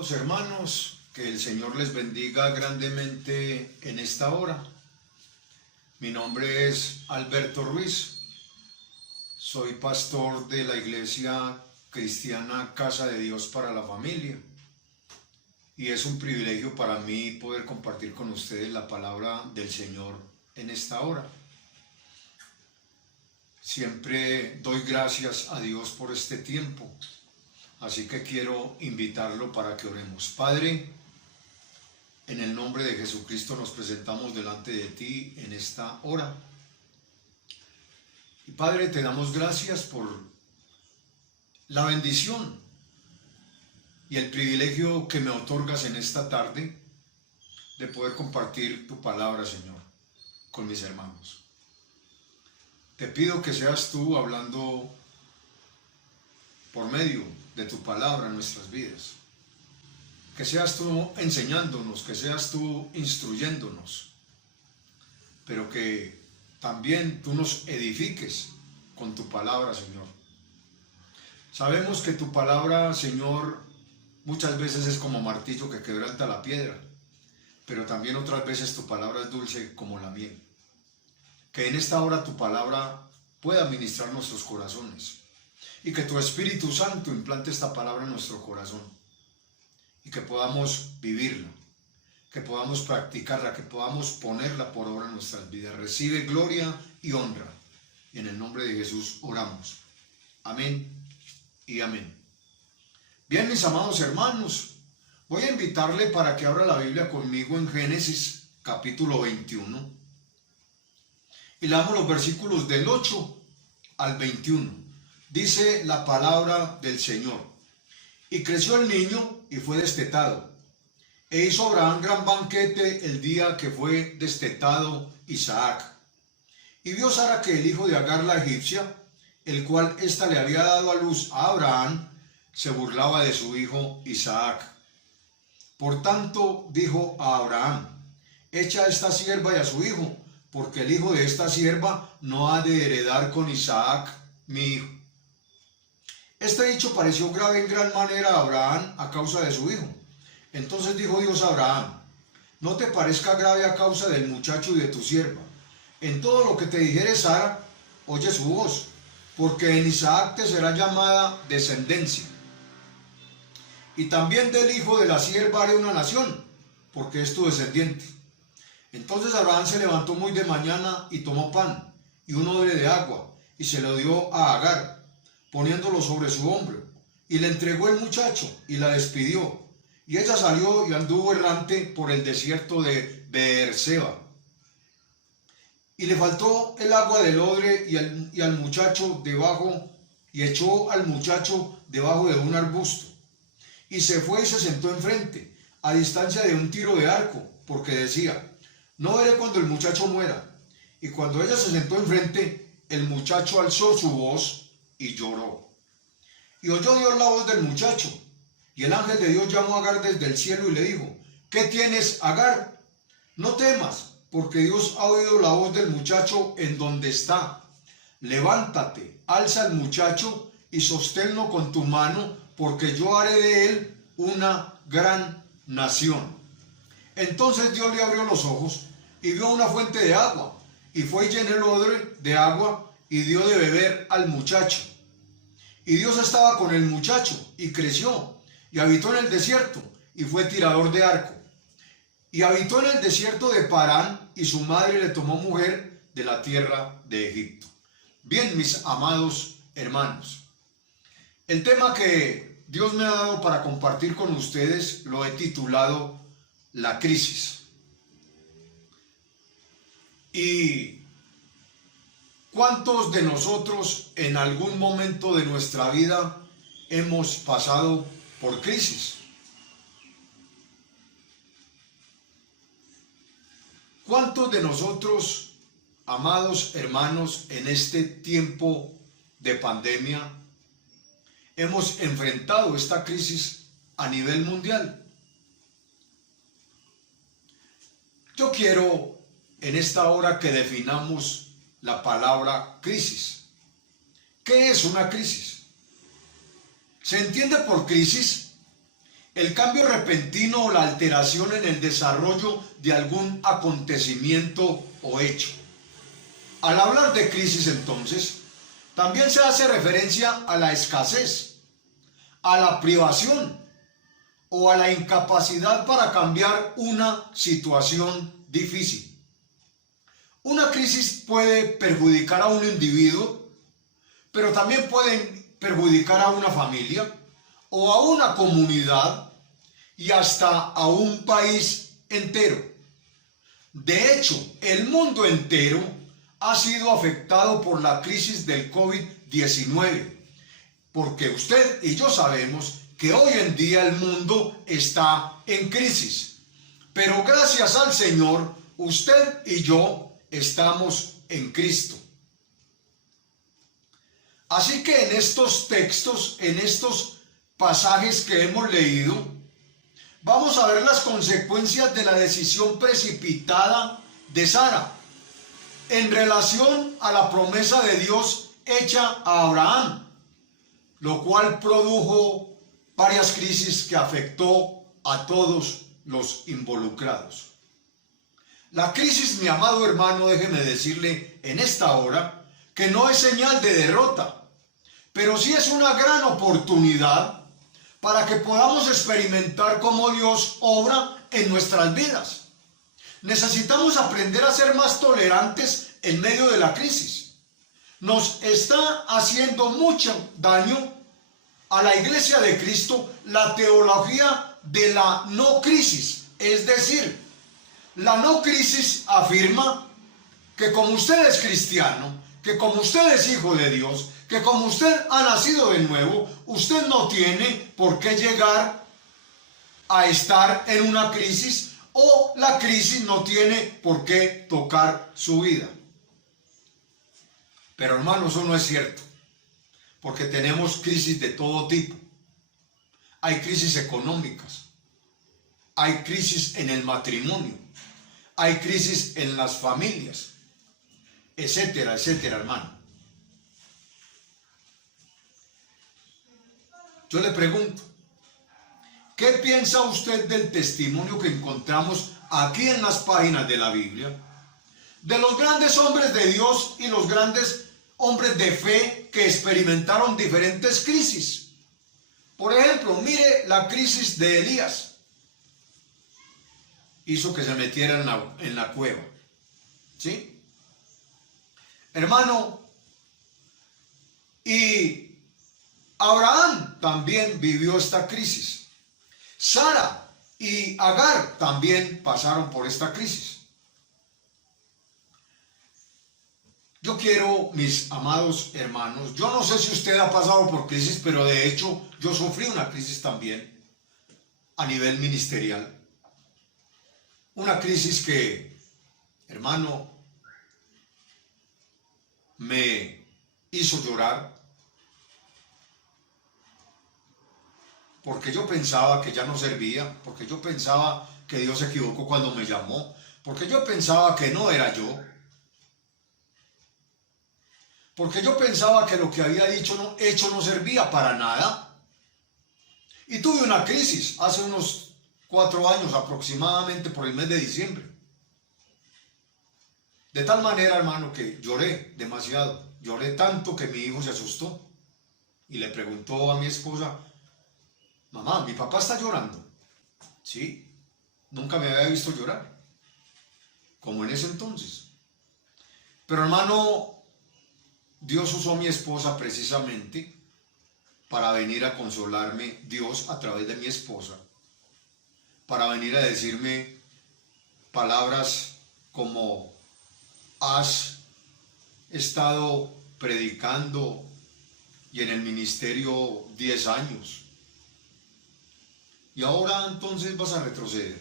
Amados hermanos, que el Señor les bendiga grandemente en esta hora. Mi nombre es Alberto Ruiz, soy pastor de la Iglesia Cristiana Casa de Dios para la Familia y es un privilegio para mí poder compartir con ustedes la palabra del Señor en esta hora. Siempre doy gracias a Dios por este tiempo. Así que quiero invitarlo para que oremos. Padre, en el nombre de Jesucristo nos presentamos delante de ti en esta hora. Y Padre, te damos gracias por la bendición y el privilegio que me otorgas en esta tarde de poder compartir tu palabra, Señor, con mis hermanos. Te pido que seas tú hablando por medio de tu palabra en nuestras vidas. Que seas tú enseñándonos, que seas tú instruyéndonos, pero que también tú nos edifiques con tu palabra, Señor. Sabemos que tu palabra, Señor, muchas veces es como martillo que quebranta la piedra, pero también otras veces tu palabra es dulce como la miel. Que en esta hora tu palabra pueda ministrar nuestros corazones y que tu Espíritu Santo implante esta palabra en nuestro corazón y que podamos vivirla, que podamos practicarla, que podamos ponerla por obra en nuestras vidas. Recibe gloria y honra. Y en el nombre de Jesús oramos. Amén y amén. Bien, mis amados hermanos, voy a invitarle para que abra la Biblia conmigo en Génesis capítulo 21 y leamos los versículos del 8 al 21. Dice la palabra del Señor: y creció el niño y fue destetado, e hizo Abraham gran banquete el día que fue destetado Isaac. Y vio Sara que el hijo de Agar la egipcia, el cual ésta le había dado a luz a Abraham, se burlaba de su hijo Isaac. Por tanto dijo a Abraham: echa a esta sierva y a su hijo, porque el hijo de esta sierva no ha de heredar con Isaac mi hijo. Este dicho pareció grave en gran manera a Abraham a causa de su hijo. Entonces dijo Dios a Abraham: no te parezca grave a causa del muchacho y de tu sierva. En todo lo que te dijere Sara, oye su voz, porque en Isaac te será llamada descendencia. Y también del hijo de la sierva haré una nación, porque es tu descendiente. Entonces Abraham se levantó muy de mañana y tomó pan y un odre de agua y se lo dio a Agar, poniéndolo sobre su hombro, y le entregó el muchacho y la despidió. Y ella salió y anduvo errante por el desierto de Beerseba. Y le faltó el agua del odre y al muchacho debajo, y echó al muchacho debajo de un arbusto. Y se fue y se sentó enfrente, a distancia de un tiro de arco, porque decía: no veré cuando el muchacho muera. Y cuando ella se sentó enfrente, el muchacho alzó su voz y lloró. Y oyó Dios la voz del muchacho. Y el ángel de Dios llamó a Agar desde el cielo y le dijo: ¿qué tienes, Agar? No temas, porque Dios ha oído la voz del muchacho en donde está. Levántate, alza al muchacho y sosténlo con tu mano, porque yo haré de él una gran nación. Entonces Dios le abrió los ojos y vio una fuente de agua, y fue y llenó el odre de agua y dio de beber al muchacho. Y Dios estaba con el muchacho, y creció, y habitó en el desierto, y fue tirador de arco. Y habitó en el desierto de Parán, y su madre le tomó mujer de la tierra de Egipto. Bien, mis amados hermanos, el tema que Dios me ha dado para compartir con ustedes lo he titulado La crisis. Y ¿cuántos de nosotros en algún momento de nuestra vida hemos pasado por crisis? ¿Cuántos de nosotros, amados hermanos, en este tiempo de pandemia hemos enfrentado esta crisis a nivel mundial? Yo quiero en esta hora que definamos la palabra crisis. ¿Qué es una crisis? Se entiende por crisis el cambio repentino o la alteración en el desarrollo de algún acontecimiento o hecho. Al hablar de crisis, entonces, también se hace referencia a la escasez, a la privación o a la incapacidad para cambiar una situación difícil. Una crisis puede perjudicar a un individuo, pero también puede perjudicar a una familia o a una comunidad y hasta a un país entero. De hecho, el mundo entero ha sido afectado por la crisis del COVID-19, porque usted y yo sabemos que hoy en día el mundo está en crisis. Pero gracias al Señor, usted y yo estamos en Cristo. Así que en estos textos, en estos pasajes que hemos leído, vamos a ver las consecuencias de la decisión precipitada de Sara en relación a la promesa de Dios hecha a Abraham, lo cual produjo varias crisis que afectó a todos los involucrados. La crisis, mi amado hermano, déjeme decirle en esta hora que no es señal de derrota, pero sí es una gran oportunidad para que podamos experimentar cómo Dios obra en nuestras vidas. Necesitamos aprender a ser más tolerantes en medio de la crisis. Nos está haciendo mucho daño a la Iglesia de Cristo la teología de la no crisis. Es decir, la no crisis afirma que como usted es cristiano, que como usted es hijo de Dios, que como usted ha nacido de nuevo, usted no tiene por qué llegar a estar en una crisis, o la crisis no tiene por qué tocar su vida. Pero hermano, eso no es cierto, porque tenemos crisis de todo tipo. Hay crisis económicas, hay crisis en el matrimonio, hay crisis en las familias, etcétera, etcétera, hermano. Yo le pregunto, ¿qué piensa usted del testimonio que encontramos aquí en las páginas de la Biblia? De los grandes hombres de Dios y los grandes hombres de fe que experimentaron diferentes crisis. Por ejemplo, mire la crisis de Elías. Hizo que se metiera en la cueva. ¿Sí? Hermano, y Abraham también vivió esta crisis. Sara y Agar también pasaron por esta crisis. Yo quiero, mis amados hermanos, yo no sé si usted ha pasado por crisis, pero de hecho yo sufrí una crisis también a nivel ministerial. Una crisis que, hermano, me hizo llorar, porque yo pensaba que ya no servía, porque yo pensaba que Dios se equivocó cuando me llamó, porque yo pensaba que no era yo, porque yo pensaba que lo que había hecho no servía para nada. Y tuve una crisis hace unos 4 años aproximadamente, por el mes de diciembre. De tal manera, hermano, que lloré demasiado. Lloré tanto que mi hijo se asustó y le preguntó a mi esposa: mamá, ¿mi papá está llorando? Sí, nunca me había visto llorar, como en ese entonces. Pero hermano, Dios usó a mi esposa precisamente para venir a consolarme, Dios a través de mi esposa, para venir a decirme palabras como: has estado predicando y en el ministerio 10 años. Y ahora entonces vas a retroceder.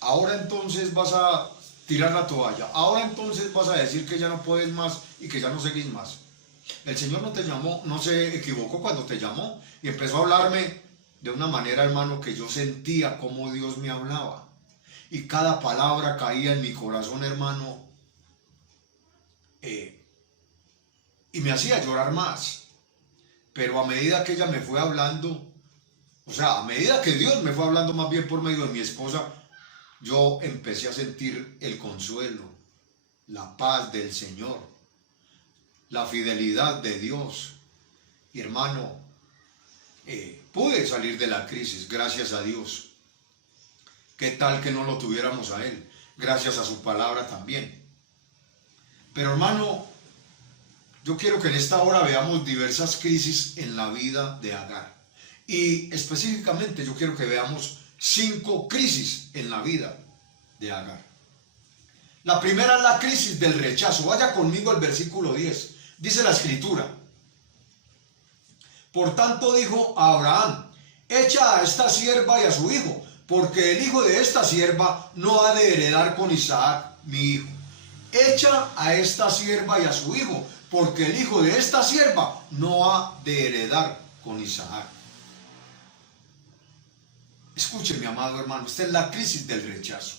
Ahora entonces vas a tirar la toalla. Ahora entonces vas a decir que ya no puedes más y que ya no seguís más. El Señor no te llamó, no se equivocó cuando te llamó, y empezó a hablarme de una manera, hermano, que yo sentía cómo Dios me hablaba. Y cada palabra caía en mi corazón, hermano, y me hacía llorar más. Pero a medida que ella me fue hablando, O sea, a medida que Dios me fue hablando más bien por medio de mi esposa, yo empecé a sentir el consuelo, la paz del Señor, la fidelidad de Dios. Y hermano, pude salir de la crisis, gracias a Dios. ¿Qué tal que no lo tuviéramos a Él? Gracias a su palabra también. Pero hermano, yo quiero que en esta hora veamos diversas crisis en la vida de Agar. Y específicamente yo quiero que veamos 5 crisis en la vida de Agar. La primera es la crisis del rechazo. Vaya conmigo al versículo 10. Dice la escritura: por tanto dijo a Abraham: echa a esta sierva y a su hijo, porque el hijo de esta sierva no ha de heredar con Isaac mi hijo. Echa a esta sierva y a su hijo, porque el hijo de esta sierva no ha de heredar con Isaac. Escuche, mi amado hermano, esta es la crisis del rechazo.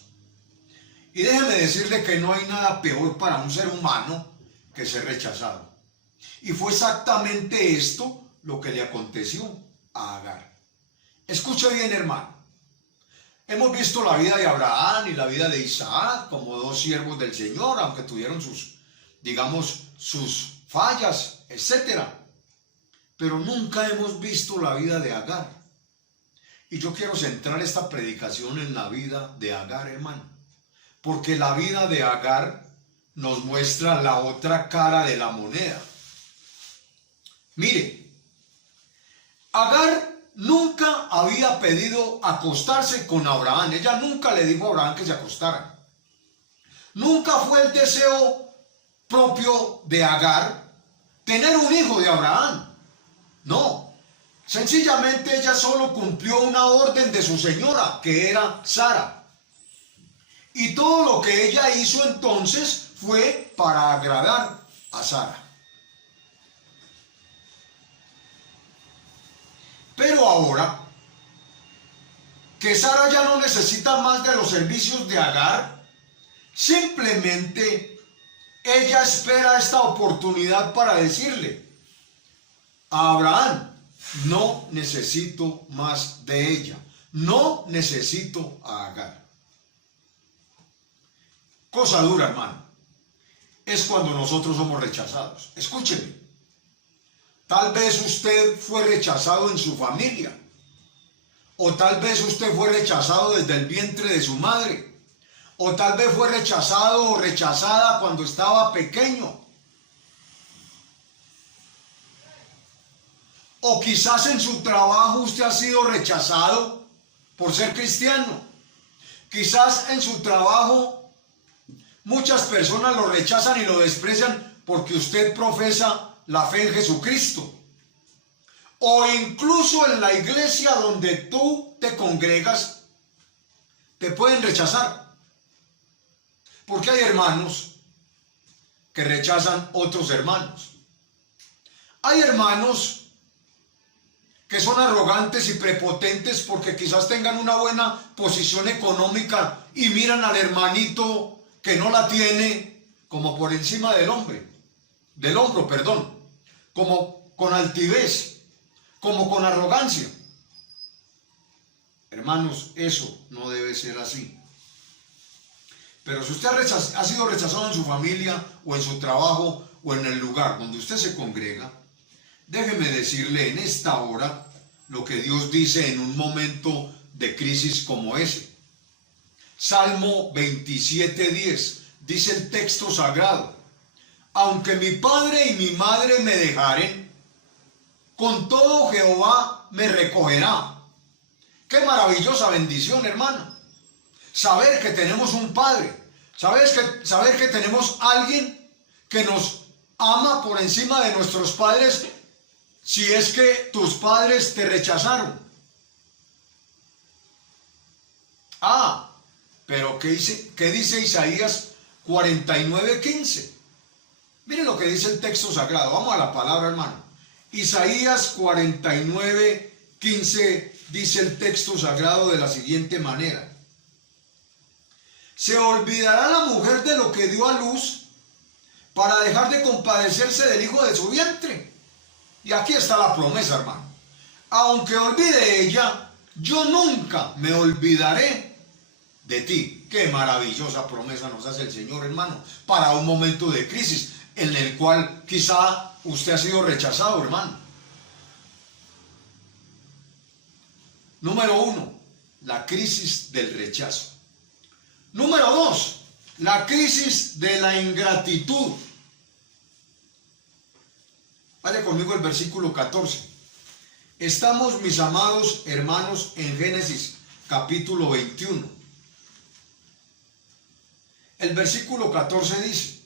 Y déjeme decirle que no hay nada peor para un ser humano que ser rechazado. Y fue exactamente esto lo que le aconteció a Agar. Escuche bien, hermano. Hemos visto la vida de Abraham y la vida de Isaac como 2 siervos del Señor, aunque tuvieron sus, digamos, sus fallas, etc. Pero nunca hemos visto la vida de Agar. Y yo quiero centrar esta predicación en la vida de Agar, hermano. Porque la vida de Agar nos muestra la otra cara de la moneda. Mire, Agar nunca había pedido acostarse con Abraham. Ella nunca le dijo a Abraham que se acostara. Nunca fue el deseo propio de Agar tener un hijo de Abraham. No, sencillamente ella solo cumplió una orden de su señora, que era Sara. Y todo lo que ella hizo entonces fue para agradar a Sara. Pero ahora que Sara ya no necesita más de los servicios de Agar, simplemente ella espera esta oportunidad para decirle a Abraham: no necesito más de ella, no necesito a Agar. Cosa dura, hermano, es cuando nosotros somos rechazados. Escúcheme, tal vez usted fue rechazado en su familia, o tal vez usted fue rechazado desde el vientre de su madre, o tal vez fue rechazado o rechazada cuando estaba pequeño, o quizás en su trabajo usted ha sido rechazado por ser cristiano. Quizás en su trabajo muchas personas lo rechazan y lo desprecian porque usted profesa la fe en Jesucristo. O incluso en la iglesia donde tú te congregas, te pueden rechazar. Porque hay hermanos que rechazan otros hermanos. Hay hermanos que son arrogantes y prepotentes porque quizás tengan una buena posición económica y miran al hermanito que no la tiene como por encima del hombro, como con altivez, como con arrogancia. Hermanos, eso no debe ser así. Pero si usted ha sido rechazado en su familia o en su trabajo o en el lugar donde usted se congrega, déjeme decirle en esta hora lo que Dios dice en un momento de crisis como ese. Salmo 27:10, dice el texto sagrado: aunque mi padre y mi madre me dejaren, con todo Jehová me recogerá. Qué maravillosa bendición, hermano. Saber que tenemos un padre, saber que tenemos alguien que nos ama por encima de nuestros padres, si es que tus padres te rechazaron. Pero ¿qué dice Isaías 49:15? Miren lo que dice el texto sagrado. Vamos a la palabra, hermano. Isaías 49:15 dice el texto sagrado de la siguiente manera: se olvidará la mujer de lo que dio a luz para dejar de compadecerse del hijo de su vientre. Y aquí está la promesa, hermano. aunque olvide ella, yo nunca me olvidaré de ti. Qué maravillosa promesa nos hace el Señor, hermano, para un momento de crisis en el cual quizá usted ha sido rechazado, hermano. Número 1, la crisis del rechazo. Número 2, la crisis de la ingratitud. Vaya conmigo el versículo 14. Estamos, mis amados hermanos, en Génesis capítulo 21. El versículo 14 dice: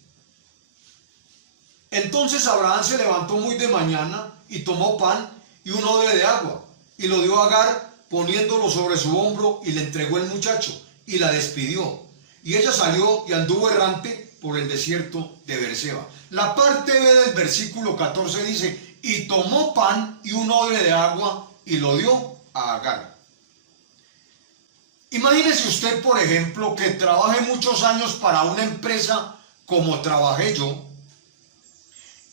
entonces Abraham se levantó muy de mañana y tomó pan y un odre de agua y lo dio a Agar, poniéndolo sobre su hombro, y le entregó el muchacho y la despidió. Y ella salió y anduvo errante por el desierto de Beerseba. La parte B del versículo 14 dice: y tomó pan y un odre de agua y lo dio a Agar. Imagínese usted, por ejemplo, que trabaje muchos años para una empresa como trabajé yo,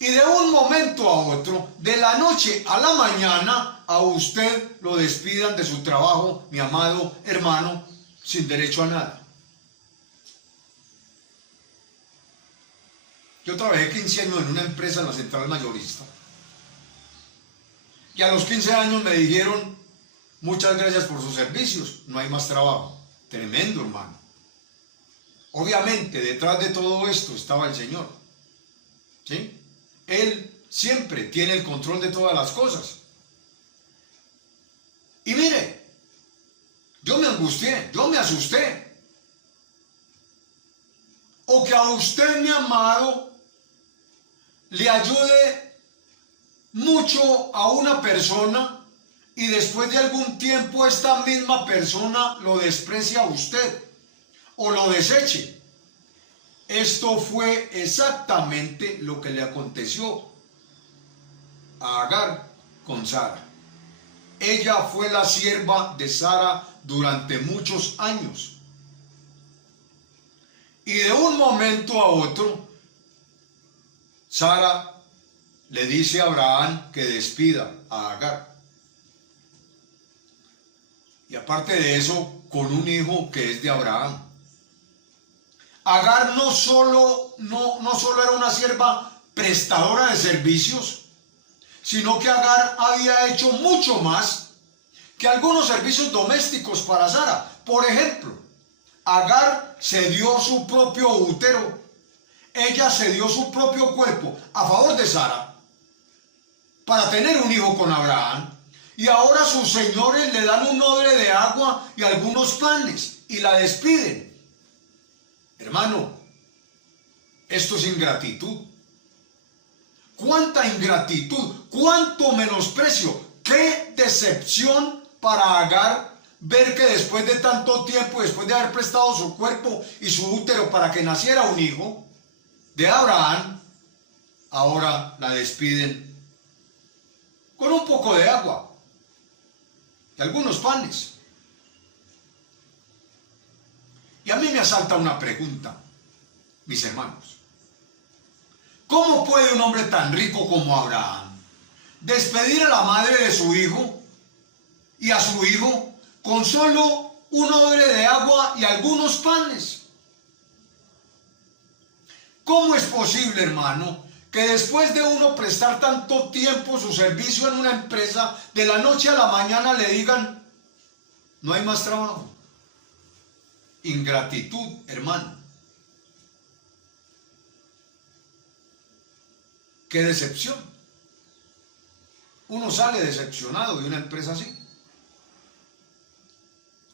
y de un momento a otro, de la noche a la mañana, a usted lo despidan de su trabajo, mi amado hermano, sin derecho a nada. Yo trabajé 15 años en una empresa en la central mayorista, y a los 15 años me dijeron: muchas gracias por sus servicios, no hay más trabajo. Tremendo, hermano. Obviamente, detrás de todo esto estaba el Señor, ¿sí? Él siempre tiene el control de todas las cosas. Y mire, yo me angustié, yo me asusté. O que a usted, mi amado, le ayude mucho a una persona y después de algún tiempo esta misma persona lo desprecia a usted o lo deseche. Esto fue exactamente lo que le aconteció a Agar con Sara. Ella fue la sierva de Sara durante muchos años. Y de un momento a otro, Sara le dice a Abraham que despida a Agar. Y aparte de eso, con un hijo que es de Abraham. Agar no solo era una sierva prestadora de servicios, sino que Agar había hecho mucho más que algunos servicios domésticos para Sara. Por ejemplo, Agar se dio su propio útero, ella se dio su propio cuerpo a favor de Sara para tener un hijo con Abraham, y ahora sus señores le dan un odre de agua y algunos panes y la despiden. Hermano, esto es ingratitud. ¿Cuánta ingratitud? ¿Cuánto menosprecio? ¡Qué decepción para Agar ver que después de tanto tiempo, después de haber prestado su cuerpo y su útero para que naciera un hijo de Abraham, ahora la despiden con un poco de agua y algunos panes? Y a mí me asalta una pregunta, mis hermanos. ¿Cómo puede un hombre tan rico como Abraham despedir a la madre de su hijo y a su hijo con solo un odre de agua y algunos panes? ¿Cómo es posible, hermano, que después de uno prestar tanto tiempo su servicio en una empresa, de la noche a la mañana le digan: no hay más trabajo? Ingratitud, hermano. Qué decepción. Uno sale decepcionado de una empresa así.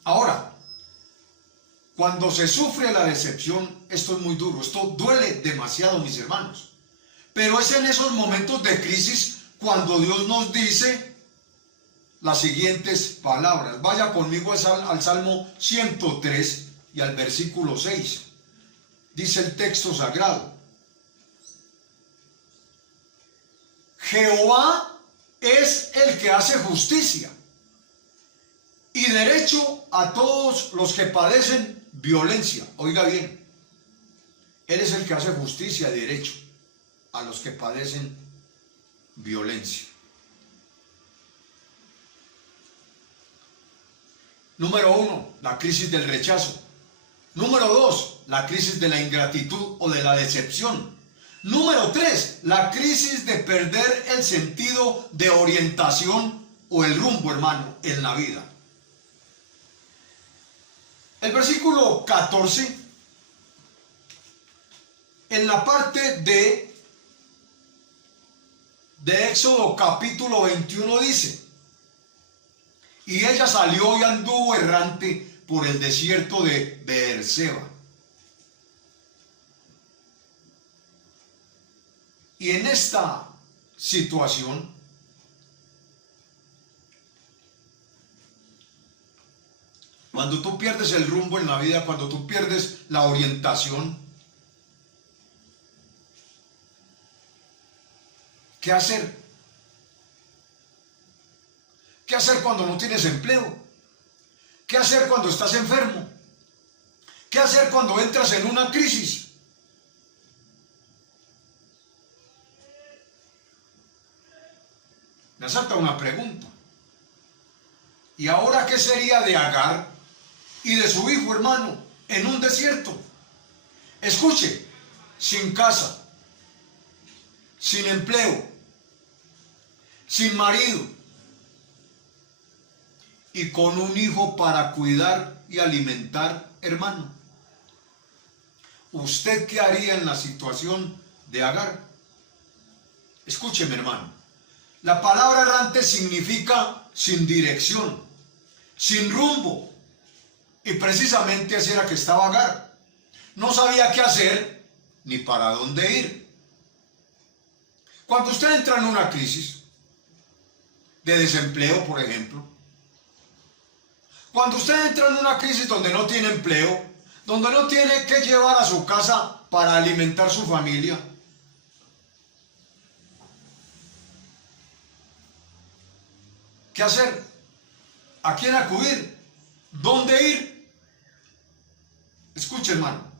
Ahora, cuando se sufre la decepción, esto es muy duro, esto duele demasiado, mis hermanos. Pero es en esos momentos de crisis cuando Dios nos dice las siguientes palabras. Vaya conmigo al Salmo 103 y al versículo 6. Dice el texto sagrado: Jehová es el que hace justicia y derecho a todos los que padecen violencia. Oiga bien, Él es el que hace justicia y derecho a los que padecen violencia. Número 1, la crisis del rechazo. Número 2, la crisis de la ingratitud o de la decepción. Número 3, la crisis de perder el sentido de orientación o el rumbo, hermano, en la vida. El versículo 14, en la parte de Éxodo capítulo 21 dice: y ella salió y anduvo errante por el desierto de Beerseba. Y en esta situación, cuando tú pierdes el rumbo en la vida, cuando tú pierdes la orientación, ¿qué hacer? ¿Qué hacer cuando no tienes empleo? ¿Qué hacer cuando estás enfermo? ¿Qué hacer cuando entras en una crisis? Me asalta una pregunta. ¿Y ahora qué sería de Agar y de su hijo, hermano, en un desierto? Escuche, sin casa, sin empleo, sin marido y con un hijo para cuidar y alimentar, hermano. ¿Usted qué haría en la situación de Agar? Escúcheme, hermano. La palabra errante significa sin dirección, sin rumbo. Y precisamente así era que estaba Agar. No sabía qué hacer ni para dónde ir. Cuando usted entra en una crisis de desempleo, por ejemplo, cuando usted entra en una crisis donde no tiene empleo, donde no tiene que llevar a su casa para alimentar su familia, ¿qué hacer? ¿A quién acudir? ¿Dónde ir? Escuche, hermano.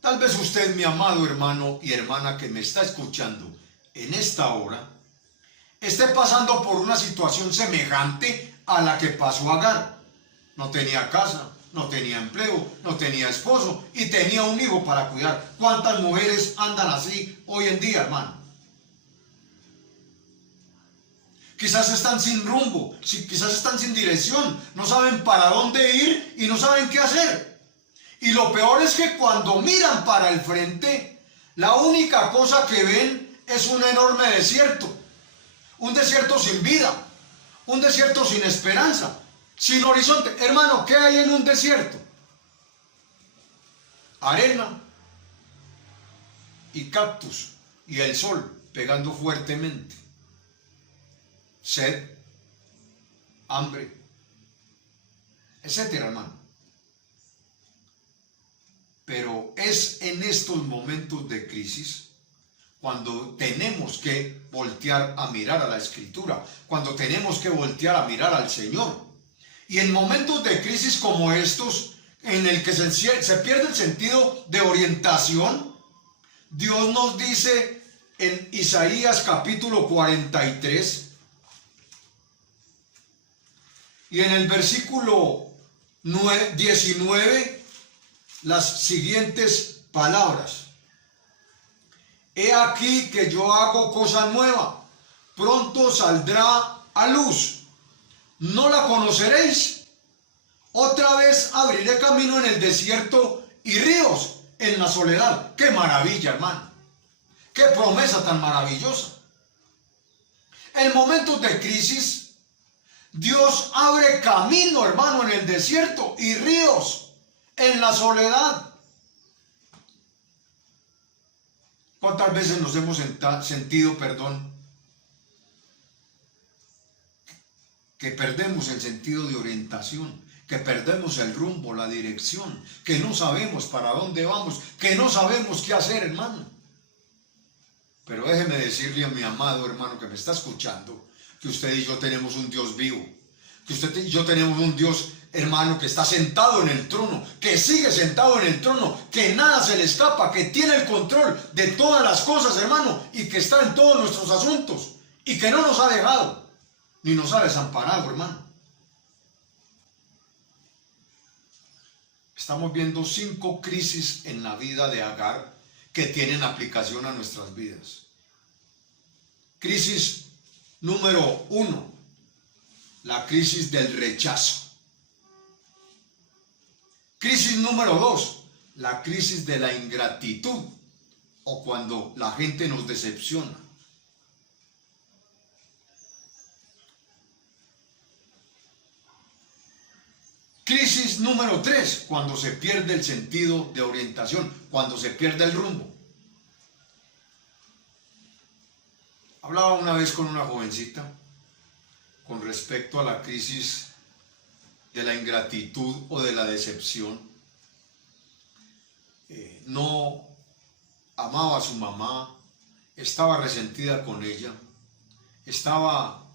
Tal vez usted, mi amado hermano y hermana que me está escuchando en esta hora, esté pasando por una situación semejante a la que pasó Agar. No tenía casa, no tenía empleo, no tenía esposo y tenía un hijo para cuidar. ¿Cuántas mujeres andan así hoy en día, hermano? Quizás están sin rumbo, quizás están sin dirección, no saben para dónde ir y no saben qué hacer. Y lo peor es que cuando miran para el frente, la única cosa que ven es un enorme desierto. Un desierto sin vida, un desierto sin esperanza, sin horizonte. Hermano, ¿qué hay en un desierto? Arena y cactus y el sol pegando fuertemente. Sed, hambre, etcétera, hermano. Pero es en estos momentos de crisis cuando tenemos que voltear a mirar a la Escritura, cuando tenemos que voltear a mirar al Señor. Y en momentos de crisis como estos, en el que se pierde el sentido de orientación, Dios nos dice en Isaías capítulo 43, y en el versículo 19, las siguientes palabras. He aquí que yo hago cosa nueva, pronto saldrá a luz, ¿no la conoceréis? Otra vez abriré camino en el desierto y ríos en la soledad. ¡Qué maravilla, hermano! ¡Qué promesa tan maravillosa! En momentos de crisis, Dios abre camino, hermano, en el desierto y ríos en la soledad. ¿Cuántas veces nos hemos sentido, que perdemos el sentido de orientación, que perdemos el rumbo, la dirección, que no sabemos para dónde vamos, que no sabemos qué hacer, hermano? Pero déjeme decirle a mi amado hermano que me está escuchando, que usted y yo tenemos un Dios vivo, que usted y yo tenemos un Dios, hermano, que está sentado en el trono, que sigue sentado en el trono, que nada se le escapa, que tiene el control de todas las cosas, hermano, y que está en todos nuestros asuntos, y que no nos ha dejado, ni nos ha desamparado, hermano. Estamos viendo 5 crisis en la vida de Agar que tienen aplicación a nuestras vidas. Crisis número 1, la crisis del rechazo. Crisis número 2, la crisis de la ingratitud, o cuando la gente nos decepciona. Crisis número 3, cuando se pierde el sentido de orientación, cuando se pierde el rumbo. Hablaba una vez con una jovencita con respecto a la crisis de la ingratitud o de la decepción. No amaba a su mamá, estaba resentida con ella,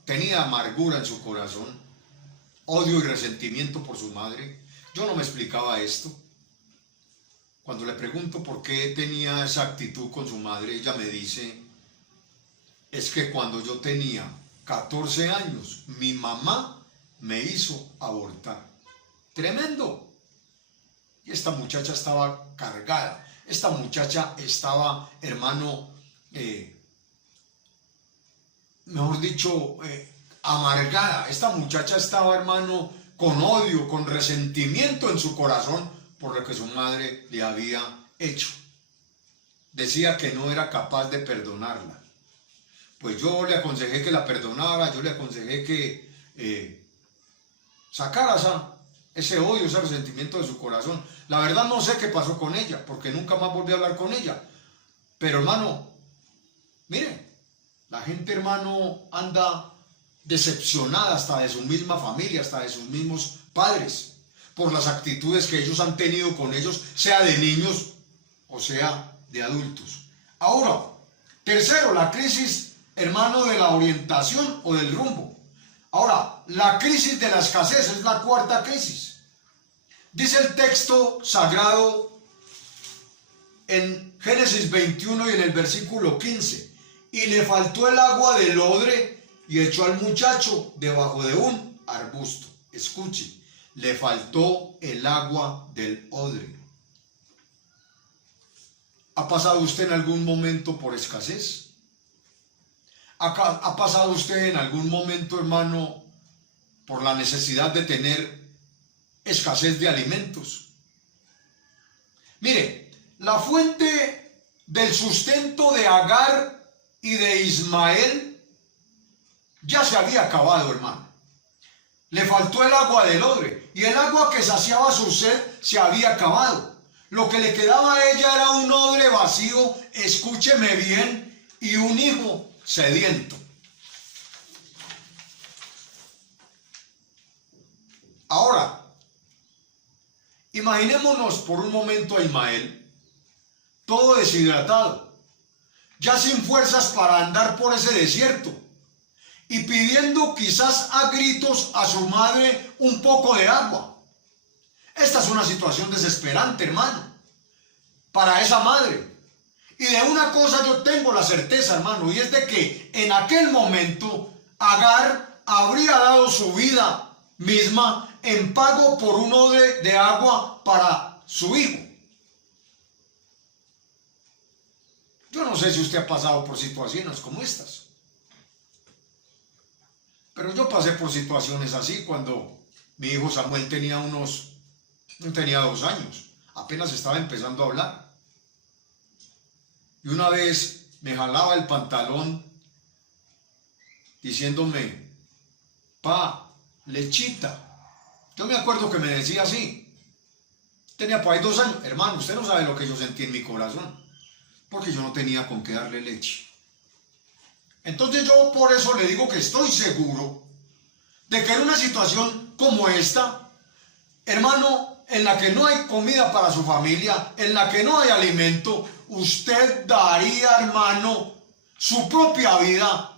tenía amargura en su corazón, odio y resentimiento por su madre. Yo no me explicaba esto. Cuando le pregunto por qué tenía esa actitud con su madre, ella me dice: es que cuando yo tenía 14 años, mi mamá me hizo abortar. Tremendo. Y esta muchacha estaba cargada. Esta muchacha estaba, hermano, mejor dicho, amargada. Esta muchacha estaba, hermano, con odio, con resentimiento en su corazón por lo que su madre le había hecho. Decía que no era capaz de perdonarla. Pues yo le aconsejé que la perdonara, yo le aconsejé que sacara ese odio, ese resentimiento de su corazón. La verdad no sé qué pasó con ella, porque nunca más volví a hablar con ella. Pero, hermano, mire, la gente, hermano, anda decepcionada hasta de su misma familia, hasta de sus mismos padres, por las actitudes que ellos han tenido con ellos, sea de niños o sea de adultos. Ahora, tercero, la crisis, hermano, de la orientación o del rumbo. Ahora, la crisis de la escasez es la cuarta crisis. Dice el texto sagrado en Génesis 21 y en el versículo 15: y le faltó el agua del odre y echó al muchacho debajo de un arbusto. Escuche, le faltó el agua del odre. ¿Ha pasado usted en algún momento por escasez? ¿Ha pasado usted en algún momento, hermano, por la necesidad de tener escasez de alimentos? Mire, la fuente del sustento de Agar y de Ismael ya se había acabado, hermano. Le faltó el agua del odre, y el agua que saciaba su sed se había acabado. Lo que le quedaba a ella era un odre vacío, escúcheme bien, y un hijo sediento. Ahora, imaginémonos por un momento a Ismael, todo deshidratado, ya sin fuerzas para andar por ese desierto, y pidiendo quizás a gritos a su madre un poco de agua. Esta es una situación desesperante, hermano, para esa madre. Y de una cosa yo tengo la certeza, hermano, y es de que en aquel momento Agar habría dado su vida misma en pago por un odre de agua para su hijo. Yo no sé si usted ha pasado por situaciones como estas, pero yo pasé por situaciones así cuando mi hijo Samuel tenía 2 años, apenas estaba empezando a hablar. Y una vez me jalaba el pantalón diciéndome: pa, lechita. Yo me acuerdo que me decía así. Tenía por ahí 2 años. Hermano, usted no sabe lo que yo sentí en mi corazón, porque yo no tenía con qué darle leche. Entonces yo por eso le digo que estoy seguro de que en una situación como esta, hermano, en la que no hay comida para su familia, en la que no hay alimento, usted daría, hermano, su propia vida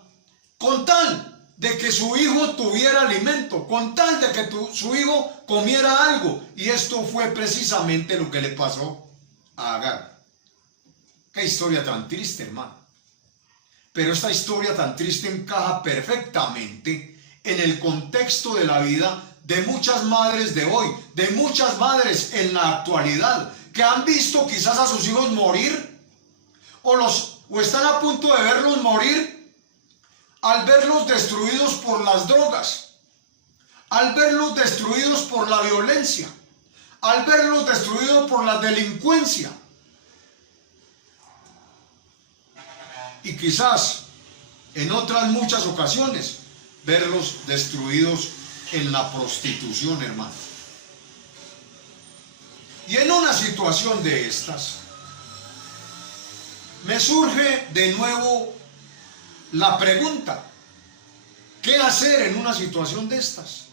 con tal de que su hijo tuviera alimento, con tal de que su hijo comiera algo. Y esto fue precisamente lo que le pasó a Agar. Qué historia tan triste, hermano. Pero esta historia tan triste encaja perfectamente en el contexto de la vida de muchas madres de hoy, de muchas madres en la actualidad, que han visto quizás a sus hijos morir, o están a punto de verlos morir, al verlos destruidos por las drogas, al verlos destruidos por la violencia, al verlos destruidos por la delincuencia. Y quizás en otras muchas ocasiones verlos destruidos en la prostitución, hermano. Y en una situación de estas, me surge de nuevo la pregunta: ¿qué hacer en una situación de estas?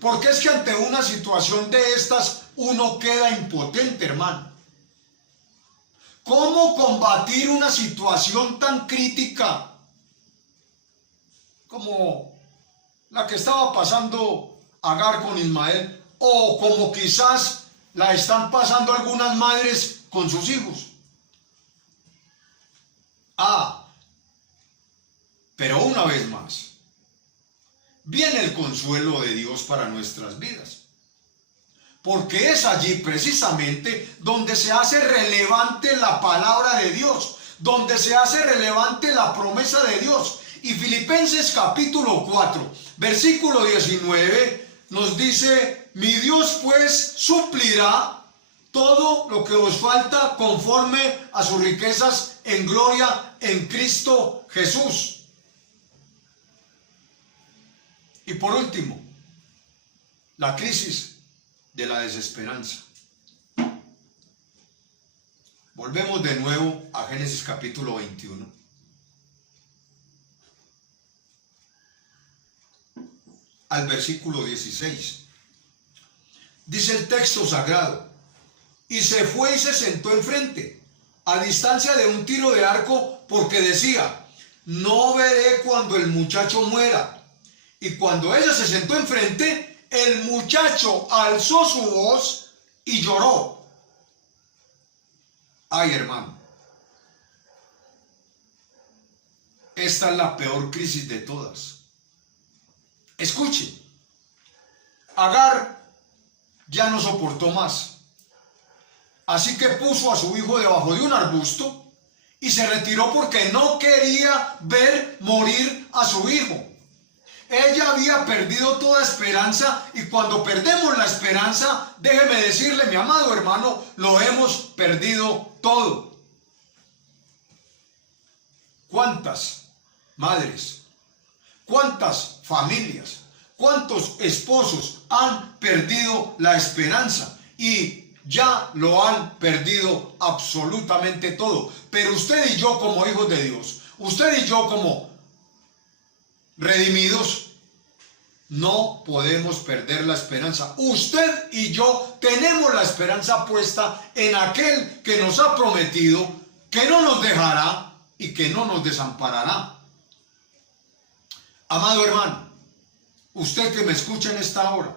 Porque es que ante una situación de estas uno queda impotente, hermano. ¿Cómo combatir una situación tan crítica como la que estaba pasando Agar con Ismael, o como quizás la están pasando algunas madres con sus hijos? Pero una vez más, viene el consuelo de Dios para nuestras vidas, porque es allí precisamente donde se hace relevante la palabra de Dios, donde se hace relevante la promesa de Dios. Y Filipenses capítulo 4, versículo 19 nos dice: mi Dios pues suplirá todo lo que os falta conforme a sus riquezas en gloria en Cristo Jesús. Y por último, la crisis de la desesperanza. Volvemos de nuevo a Génesis capítulo 21. Al versículo 16. Dice el texto sagrado: y se fue y se sentó enfrente, a distancia de un tiro de arco, porque decía: no veré cuando el muchacho muera. Y cuando ella se sentó enfrente, el muchacho alzó su voz y lloró. Ay, hermano, esta es la peor crisis de todas. Escuche, Agar ya no soportó más, así que puso a su hijo debajo de un arbusto y se retiró porque no quería ver morir a su hijo. Ella había perdido toda esperanza, y cuando perdemos la esperanza, déjeme decirle, mi amado hermano, lo hemos perdido todo. ¿Cuántas madres, cuántas familias, cuántos esposos han perdido la esperanza y ya lo han perdido absolutamente todo? Pero usted y yo, como hijos de Dios, usted y yo como redimidos, no podemos perder la esperanza. Usted y yo tenemos la esperanza puesta en aquel que nos ha prometido que no nos dejará y que no nos desamparará. Amado hermano, usted que me escucha en esta hora,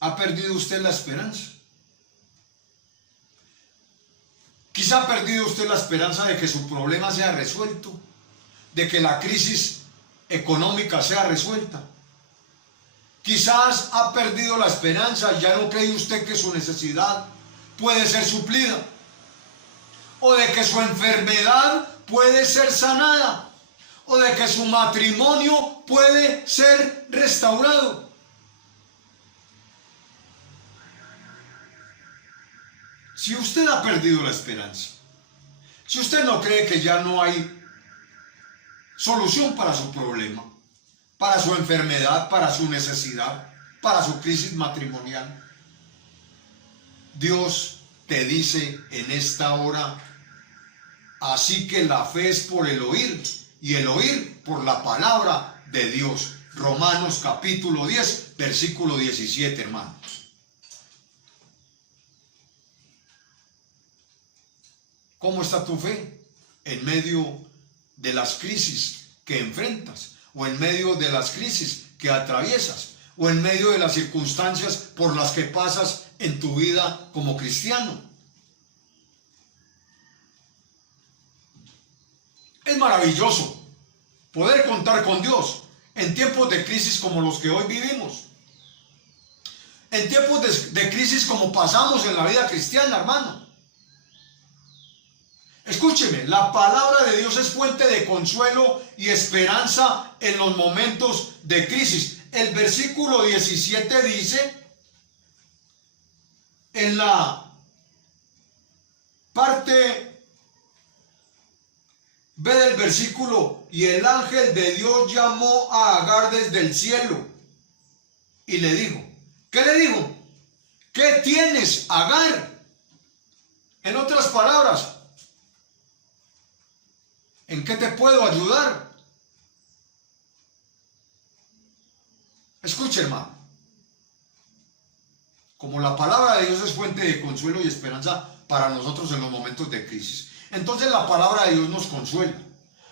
¿ha perdido usted la esperanza? Quizá ha perdido usted la esperanza de que su problema sea resuelto, de que la crisis económica sea resuelta. Quizás ha perdido la esperanza, ya no cree usted que su necesidad puede ser suplida, o de que su enfermedad puede ser sanada, o de que su matrimonio puede ser restaurado. Si usted ha perdido la esperanza, si usted no cree que ya no hay solución para su problema, para su enfermedad, para su necesidad, para su crisis matrimonial, Dios te dice en esta hora: así que la fe es por el oír, y el oír por la palabra de Dios. Romanos capítulo 10, versículo 17, hermanos. ¿Cómo está tu fe en medio de las crisis que enfrentas, o en medio de las crisis que atraviesas, o en medio de las circunstancias por las que pasas en tu vida como cristiano? Es maravilloso poder contar con Dios en tiempos de crisis como los que hoy vivimos. En tiempos de crisis como pasamos en la vida cristiana, hermano. Escúcheme, la palabra de Dios es fuente de consuelo y esperanza en los momentos de crisis. El versículo 17 dice, en la parte B del versículo, y el ángel de Dios llamó a Agar desde el cielo y le dijo, ¿qué le dijo? ¿Qué tienes, Agar? En otras palabras, ¿en qué te puedo ayudar? Escuche, hermano, como la palabra de Dios es fuente de consuelo y esperanza para nosotros en los momentos de crisis, entonces la palabra de Dios nos consuela,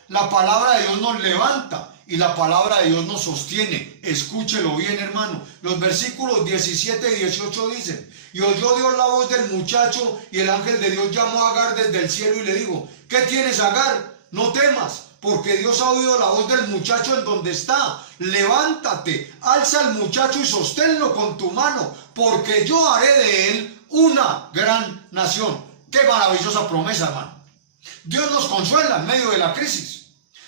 la palabra de Dios nos levanta y la palabra de Dios nos sostiene. Escúchelo bien, hermano. Los versículos 17 y 18 dicen, y oyó Dios la voz del muchacho, y el ángel de Dios llamó a Agar desde el cielo y le dijo, ¿qué tienes, Agar? No temas, porque Dios ha oído la voz del muchacho en donde está. Levántate, alza al muchacho y sosténlo con tu mano, porque yo haré de él una gran nación. Qué maravillosa promesa, hermano. Dios nos consuela en medio de la crisis.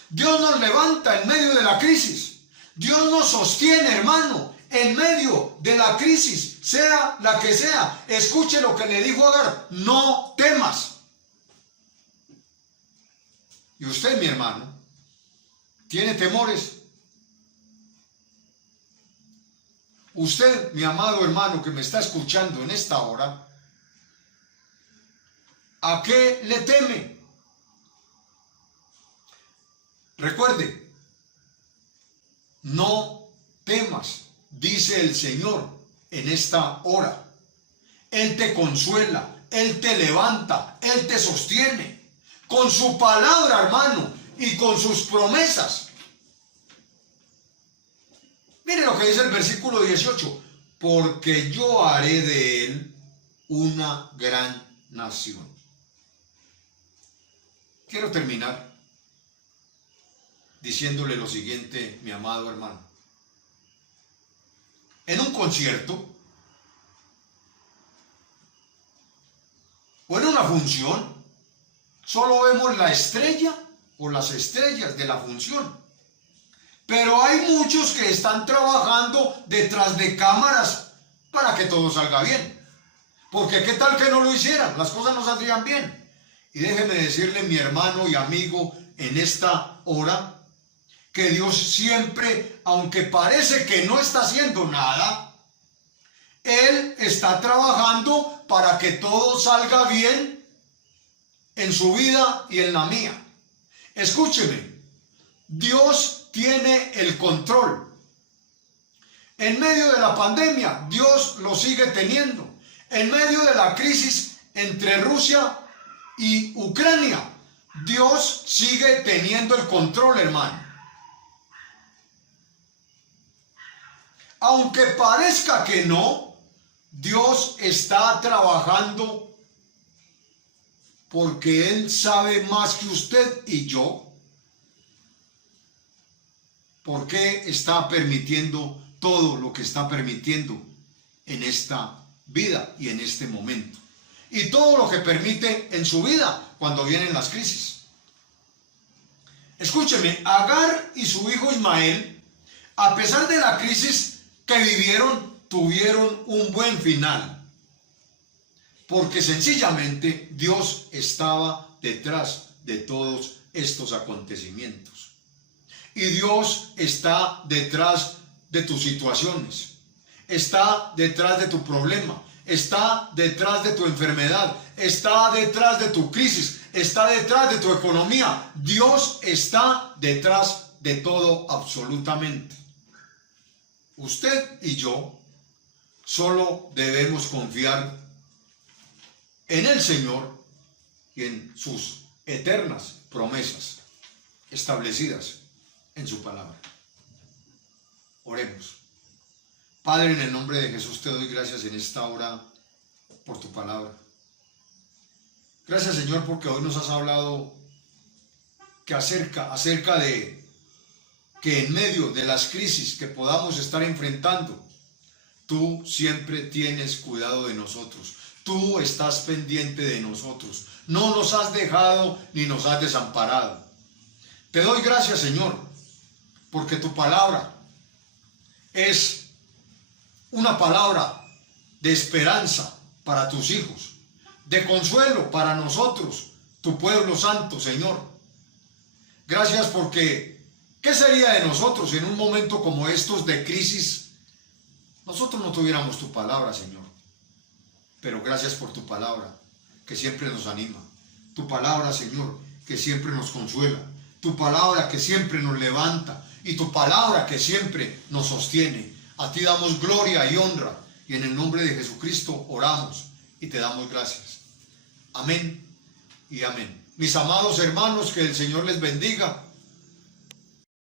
Dios nos levanta en medio de la crisis. Dios nos sostiene, hermano, en medio de la crisis, sea la que sea. Escuche lo que le dijo Agar, no temas. Y usted, mi hermano, ¿tiene temores? Usted, mi amado hermano que me está escuchando en esta hora, ¿a qué le teme? Recuerde, no temas, dice el Señor en esta hora. Él te consuela, Él te levanta, Él te sostiene con su palabra, hermano, y con sus promesas. Mire lo que dice el versículo 18, porque yo haré de él una gran nación. Quiero terminar diciéndole lo siguiente, mi amado hermano. En un concierto o en una función, solo vemos la estrella o las estrellas de la función. Pero hay muchos que están trabajando detrás de cámaras para que todo salga bien. Porque qué tal que no lo hicieran, las cosas no saldrían bien. Y déjeme decirle, mi hermano y amigo, en esta hora, que Dios siempre, aunque parece que no está haciendo nada, Él está trabajando para que todo salga bien en su vida y en la mía. Escúcheme, Dios tiene el control. En medio de la pandemia, Dios lo sigue teniendo. En medio de la crisis entre Rusia y Ucrania, Dios sigue teniendo el control, hermano. Aunque parezca que no, Dios está trabajando porque Él sabe más que usted y yo. ¿Por qué está permitiendo todo lo que está permitiendo en esta vida y en este momento? Y todo lo que permite en su vida cuando vienen las crisis. Escúcheme, Agar y su hijo Ismael, a pesar de la crisis que vivieron, tuvieron un buen final. Porque sencillamente Dios estaba detrás de todos estos acontecimientos. Y Dios está detrás de tus situaciones, está detrás de tu problema, está detrás de tu enfermedad, está detrás de tu crisis, está detrás de tu economía. Dios está detrás de todo absolutamente. Usted y yo solo debemos confiar en el Señor y en sus eternas promesas establecidas en su palabra. Oremos. Padre, en el nombre de Jesús te doy gracias en esta hora por tu palabra. Gracias, Señor, porque hoy nos has hablado que acerca de que en medio de las crisis que podamos estar enfrentando, tú siempre tienes cuidado de nosotros. Tú estás pendiente de nosotros. No nos has dejado ni nos has desamparado. Te doy gracias, Señor, porque tu palabra es una palabra de esperanza para tus hijos, de consuelo para nosotros, tu pueblo santo, Señor. Gracias porque, ¿qué sería de nosotros en un momento como estos de crisis? Nosotros no tuviéramos tu palabra, Señor. Pero gracias por tu palabra, que siempre nos anima. Tu palabra, Señor, que siempre nos consuela. Tu palabra que siempre nos levanta. Y tu palabra que siempre nos sostiene. A ti damos gloria y honra. Y en el nombre de Jesucristo oramos y te damos gracias. Amén y amén. Mis amados hermanos, que el Señor les bendiga.